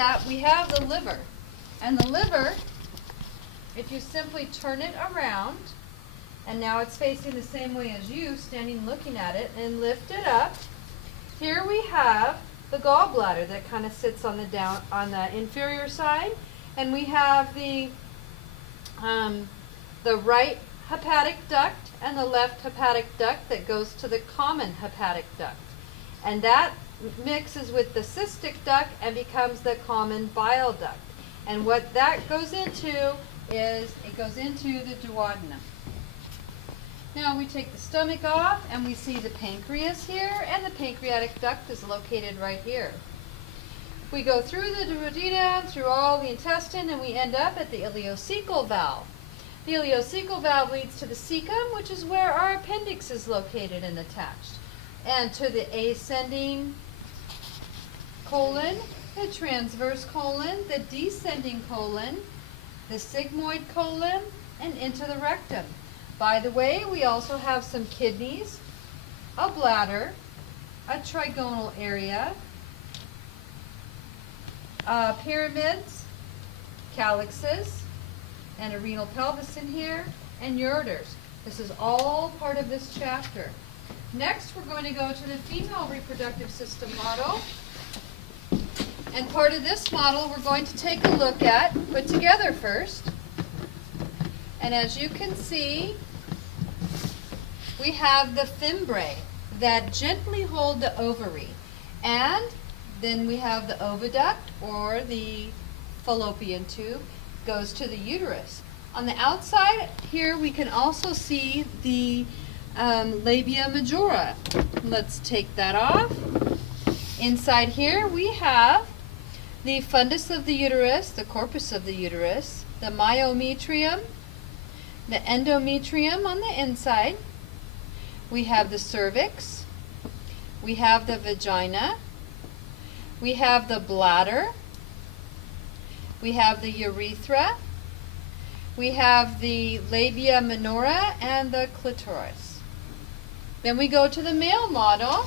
that, we have the liver. And the liver, if you simply turn it around, and now it's facing the same way as you, standing looking at it, and lift it up, here we have the gallbladder that kind of sits on the inferior side, and we have the right hepatic duct and the left hepatic duct that goes to the common hepatic duct. And that mixes with the cystic duct and becomes the common bile duct. And what that goes into is, it goes into the duodenum. Now we take the stomach off and we see the pancreas here, and the pancreatic duct is located right here. We go through the duodenum, through all the intestine, and we end up at the ileocecal valve. The ileocecal valve leads to the cecum, which is where our appendix is located and attached, and to the ascending colon, the transverse colon, the descending colon, the sigmoid colon, and into the rectum. By the way, we also have some kidneys, a bladder, a trigonal area, pyramids, calyxes, and a renal pelvis in here, and ureters. This is all part of this chapter. Next, we're going to go to the female reproductive system model. And part of this model we're going to take a look at, put together first. And as you can see, we have the fimbriae that gently hold the ovary. And then we have the oviduct, or the fallopian tube, goes to the uterus. On the outside here we can also see the labia majora. Let's take that off. Inside here we have the fundus of the uterus, the corpus of the uterus, the myometrium, the endometrium on the inside. We have the cervix, we have the vagina, we have the bladder, we have the urethra, we have the labia minora, and the clitoris. Then we go to the male model.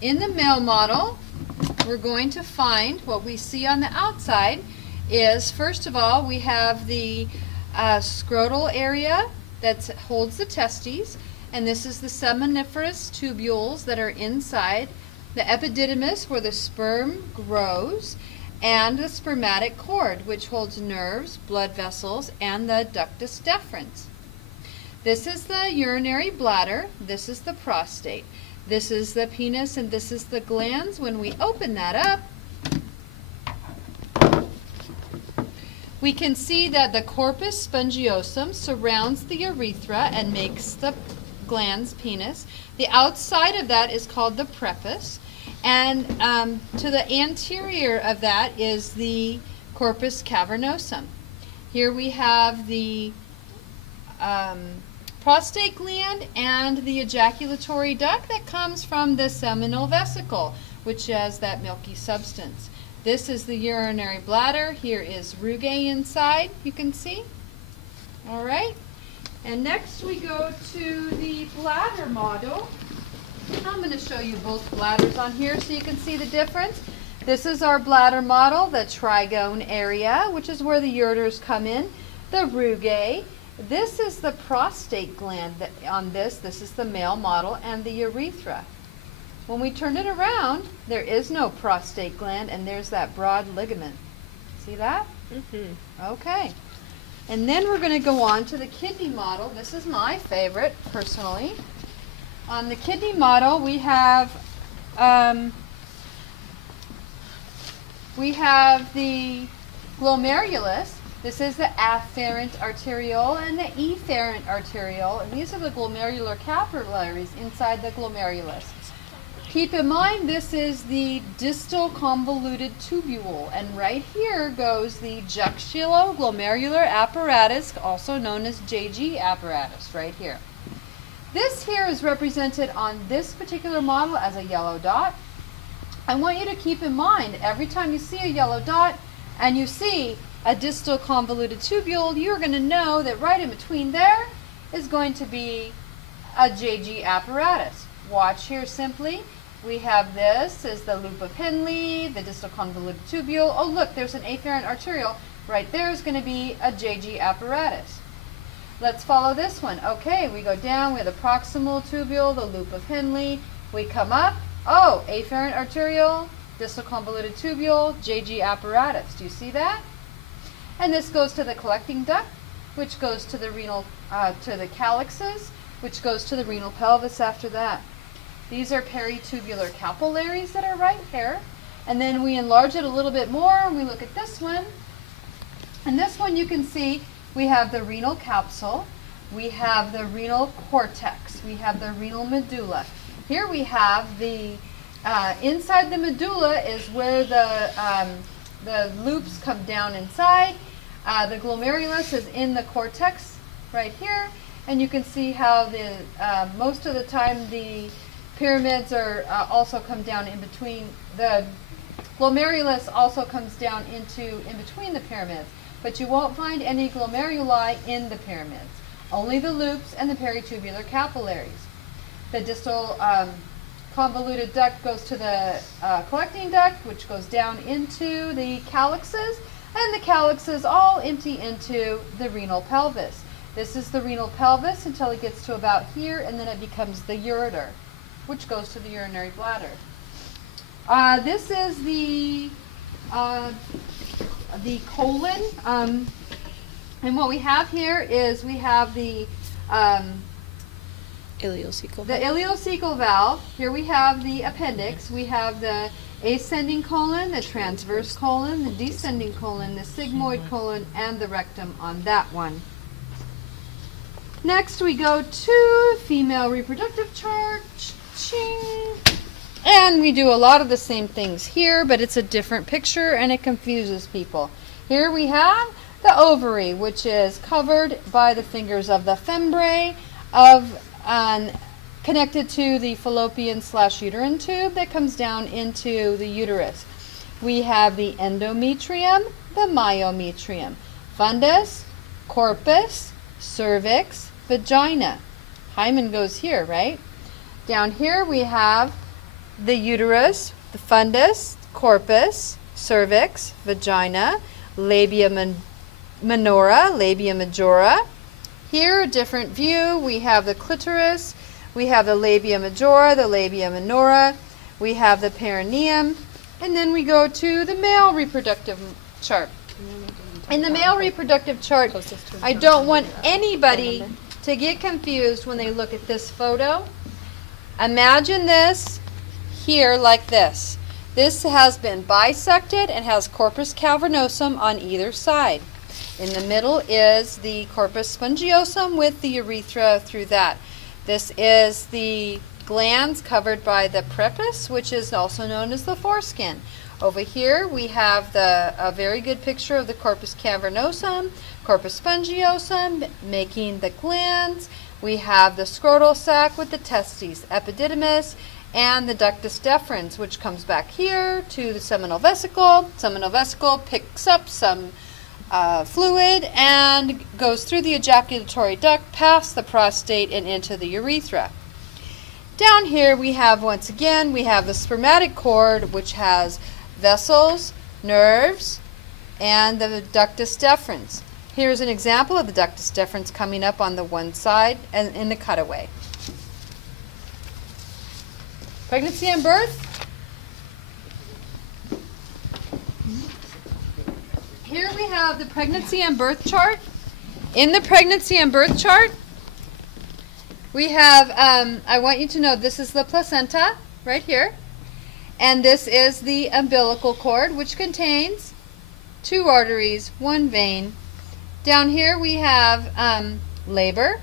In the male model, we're going to find what we see on the outside is, first of all, we have the scrotal area that holds the testes, and this is the seminiferous tubules that are inside, the epididymis where the sperm grows, and the spermatic cord, which holds nerves, blood vessels, and the ductus deferens. This is the urinary bladder, this is the prostate, this is the penis, and this is the glands. When we open that up, we can see that the corpus spongiosum surrounds the urethra and makes the glans penis. The outside of that is called the prepuce, and to the anterior of that is the corpus cavernosum. Here we have the prostate gland and the ejaculatory duct that comes from the seminal vesicle, which has that milky substance. This is the urinary bladder. Here is rugae inside, you can see. All right. And next we go to the bladder model. I'm going to show you both bladders on here so you can see the difference. This is our bladder model, the trigone area, which is where the ureters come in, the rugae. This is the prostate gland on this. This is the male model, and the urethra. When we turn it around, there is no prostate gland, and there's that broad ligament. See that? Mm-hmm. Okay. And then we're going to go on to the kidney model. This is my favorite, personally. On the kidney model, we have the glomerulus. This is the afferent arteriole and the efferent arteriole, and these are the glomerular capillaries inside the glomerulus. Keep in mind, this is the distal convoluted tubule, and right here goes the juxtaglomerular apparatus, also known as JG apparatus, right here. This here is represented on this particular model as a yellow dot. I want you to keep in mind, every time you see a yellow dot and you see a distal convoluted tubule, you're going to know that right in between there is going to be a JG apparatus. Watch here simply. we have this is the loop of Henle, the distal convoluted tubule. Oh look, there's an afferent arteriole. Right there is going to be a JG apparatus. Let's follow this one. Okay, we go down, we have the proximal tubule, the loop of Henle. We come up, oh, afferent arteriole, distal convoluted tubule, JG apparatus. Do you see that? And this goes to the collecting duct, which goes to the renal, to the calyxes, which goes to the renal pelvis after that. These are peritubular capillaries that are right here. And then we enlarge it a little bit more, and we look at this one. And this one you can see we have the renal capsule, we have the renal cortex, we have the renal medulla. Here we have the, inside the medulla is where the loops come down inside. The glomerulus is in the cortex right here. And you can see how the, most of the time the pyramids are also come down in between. The glomerulus also comes down in between the pyramids. But you won't find any glomeruli in the pyramids. Only the loops and the peritubular capillaries. The distal convoluted duct goes to the collecting duct, which goes down into the calyxes, and the calyxes all empty into the renal pelvis. This is the renal pelvis until it gets to about here, and then it becomes the ureter, which goes to the urinary bladder. This is the colon, and what we have here is we have the ileocecal valve. Here we have the appendix. We have the ascending colon, the transverse colon, the descending colon, the sigmoid colon, and the rectum on that one. Next we go to female reproductive chart. Ching. And we do a lot of the same things here, but it's a different picture and it confuses people. Here we have the ovary, which is covered by the fingers of the fembrae connected to the fallopian/uterine tube that comes down into the uterus. We have the endometrium, the myometrium, fundus, corpus, cervix, vagina. Hymen goes here, right? Down here we have the uterus, the fundus, corpus, cervix, vagina, labia minora, labia majora. Here, a different view. We have the clitoris, we have the labia majora, the labia minora, we have the perineum, and then we go to the male reproductive chart. In the male reproductive chart, I don't want anybody to get confused when they look at this photo. Imagine this here like this. This has been bisected and has corpus cavernosum on either side. In the middle is the corpus spongiosum with the urethra through that. This is the glands covered by the prepuce, which is also known as the foreskin. Over here we have a very good picture of the corpus cavernosum, corpus spongiosum making the glands. We have the scrotal sac with the testes, epididymis, and the ductus deferens, which comes back here to the seminal vesicle. Seminal vesicle picks up some fluid and goes through the ejaculatory duct, past the prostate, and into the urethra. Down here we have, once again, we have the spermatic cord, which has vessels, nerves, and the ductus deferens. Here's an example of the ductus deferens coming up on the one side and in the cutaway. Pregnancy and birth. Here we have the pregnancy and birth chart. In the pregnancy and birth chart, we have, I want you to know this is the placenta right here. And this is the umbilical cord, which contains 2 arteries, 1 vein. Down here we have labor.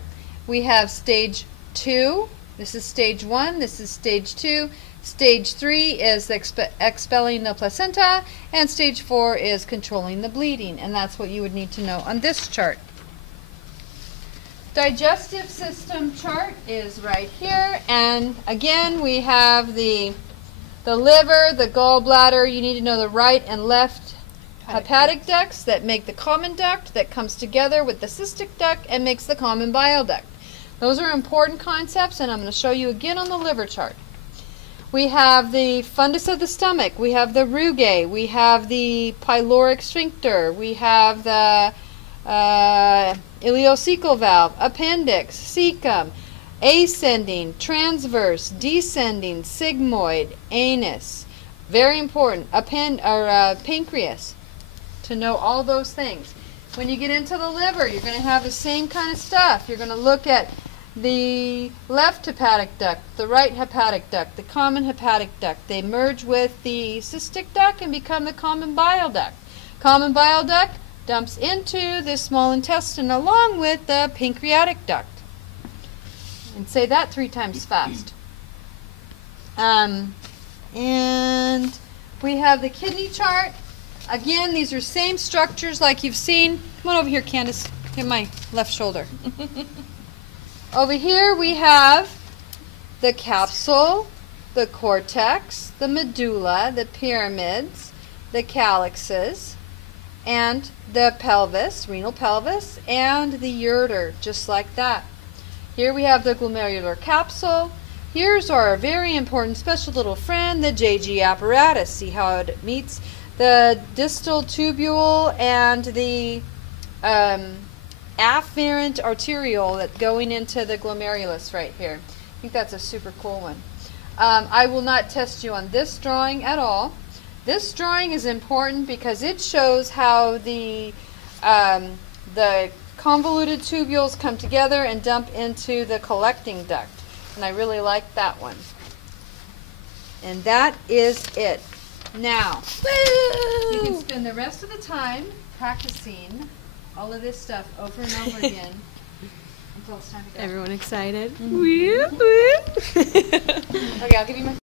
We have stage 2. This is stage 1. This is stage 2. Stage 3 is expelling the placenta. And stage 4 is controlling the bleeding. And that's what you would need to know on this chart. Digestive system chart is right here. And again, we have the liver, the gallbladder. You need to know the right and left hepatic ducts that make the common duct that comes together with the cystic duct and makes the common bile duct. Those are important concepts, and I'm going to show you again on the liver chart. We have the fundus of the stomach. We have the rugae. We have the pyloric sphincter. We have the ileocecal valve, appendix, cecum, ascending, transverse, descending, sigmoid, anus. Very important. Pancreas. To know all those things. When you get into the liver, you're going to have the same kind of stuff. You're going to look at the left hepatic duct, the right hepatic duct, the common hepatic duct. They merge with the cystic duct and become the common bile duct. Common bile duct dumps into the small intestine along with the pancreatic duct. And say that 3 times fast. And we have the kidney chart. Again, these are same structures like you've seen. Come on over here, Candace. Get my left shoulder. Over here we have the capsule, the cortex, the medulla, the pyramids, the calyxes, and the pelvis, renal pelvis, and the ureter, just like that. Here we have the glomerular capsule. Here's our very important special little friend, the JG apparatus. See how it meets the distal tubule and the afferent arteriole that's going into the glomerulus right here. I think that's a super cool one. I will not test you on this drawing at all. This drawing is important because it shows how the convoluted tubules come together and dump into the collecting duct. And I really like that one. And that is it. Now, you can spend the rest of the time practicing all of this stuff over and over again until it's time to go. Everyone excited? Mm-hmm. Woo, woo. Okay, I'll give you my